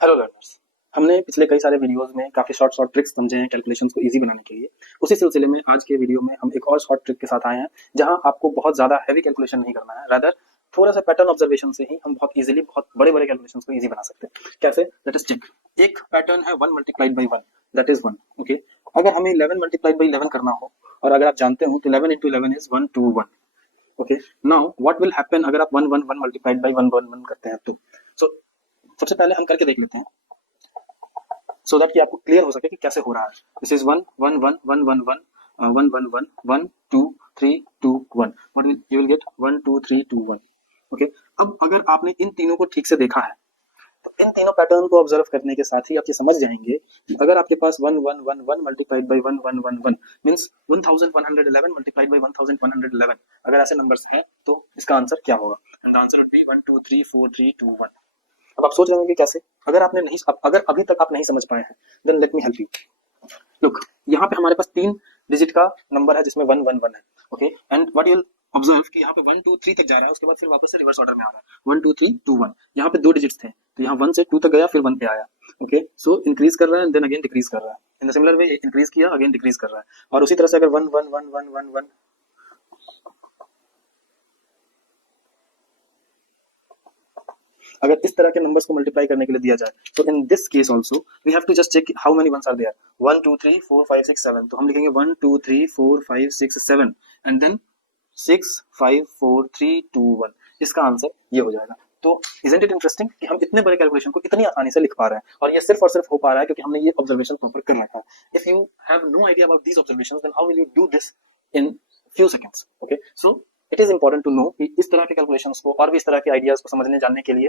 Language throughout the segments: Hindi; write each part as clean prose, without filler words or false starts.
Hello learners. हमने पिछले कई सारे वीडियोस में काफी शॉर्ट शॉर्ट ट्रिक्स समझे हैं कैलकुलेशंस को इजी बनाने के लिए। उसी सिलसिले में आज के वीडियो में हम एक और शॉर्ट ट्रिक के साथ आए हैं जहां आपको बहुत ज्यादा हैवी कैलकुलेशन नहीं करना है, रादर थोड़ा सा पैटर्न ऑब्जर्वेशन से ही हम बहुत इजीली बहुत बड़े बड़े कैलकुलेशंस को इजी बना सकते हैं। कैसे? Let us check. एक पैटर्न है 1 multiplied by 1, that is 1। Okay, अगर हमें 11 मल्टीप्लाइड बाई 11 करना हो और अगर आप जानते हो तो 11 into 11 is 121। Okay, now what will happen अगर आप 1 1 1 मल्टीप्लाइड बाई 1 1 1 करते हैं तो सो सबसे पहले हम करके देख लेते हैं सो दैट कि आपको क्लियर हो सके कि कैसे हो रहा है। This is 1 1 1 1 1 1 1 1 1 1 2 3 2 1। What will you will get 1 2 3 2 1। Okay, अब अगर आपने इन तीनों को ठीक से देखा है तो इन तीनों पैटर्न को ऑब्जर्व करने के साथ ही आप ये समझ जाएंगे कि अगर आपके पास 1 1 1 1 multiplied by 1 1 1 1 means 1111 multiplied by 1111 अगर ऐसे नंबर्स हैं तो इसका आंसर क्या होगा? And the answer would be 1 2 3 4 3 2 1। अब आप सोच रहे होंगे कैसे। अगर अभी तक आप नहीं समझ पाए हैं then let me help you. Look, यहाँ पे हमारे पास 3 डिजिट का नंबर है जिसमें 1 1 1 है। Okay, and what you will observe कि यहाँ पे 1 2 3 तक जा रहा है, उसके बाद फिर वापस से रिवर्स ऑर्डर में आ रहा है 1 2 3 2 1। यहाँ पे 2 डिजिट्स थे तो यहाँ 1 से 2 तक गया फिर 1 पे आया। ओके, सो इंक्रीज कर रहा है देन अगेन डिक्रीज कर रहा है। In the similar way increase किया अगेन डिक्रीज कर रहा है। और उसी तरह से अगर 1 1 1 1 1 1 अगर इस तरह के नंबर्स को मल्टीप्लाई करने के लिए दिया जाए तो in this case also we have to just check how many ones are there. 1 2 3 4 5 6 7 तो हम लिखेंगे 1 2 3 4 5 6 7 एंड देन 6 5 4 3 2 1। इसका आंसर ये हो जाएगा। तो इजंट इट इंटरेस्टिंग कि हम इतने बड़े कैलकुलेशन को इतनी आसानी से लिख पा रहे हैं और ये सिर्फ और सिर्फ हो पा रहा है क्योंकि हमने ये ऑब्जर्वेशन प्रॉपर कर रखा है। If you have no idea about these observations then how will you do this in few seconds? Okay, so it is important to know कि इस तरह के कैलकुलेशंस को और भी इस तरह के आइडियाज को समझने जानने के लिए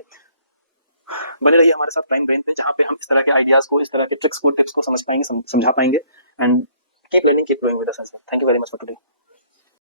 बने रहिए हमारे साथ प्राइम ब्रेन पे, जहाँ पे हम इस तरह के आइडियाज को, इस तरह के ट्रिक्स को, टिप्स को समझ पाएंगे, समझा पाएंगे। And keep learning, keep growing with us. Thank you very much for today.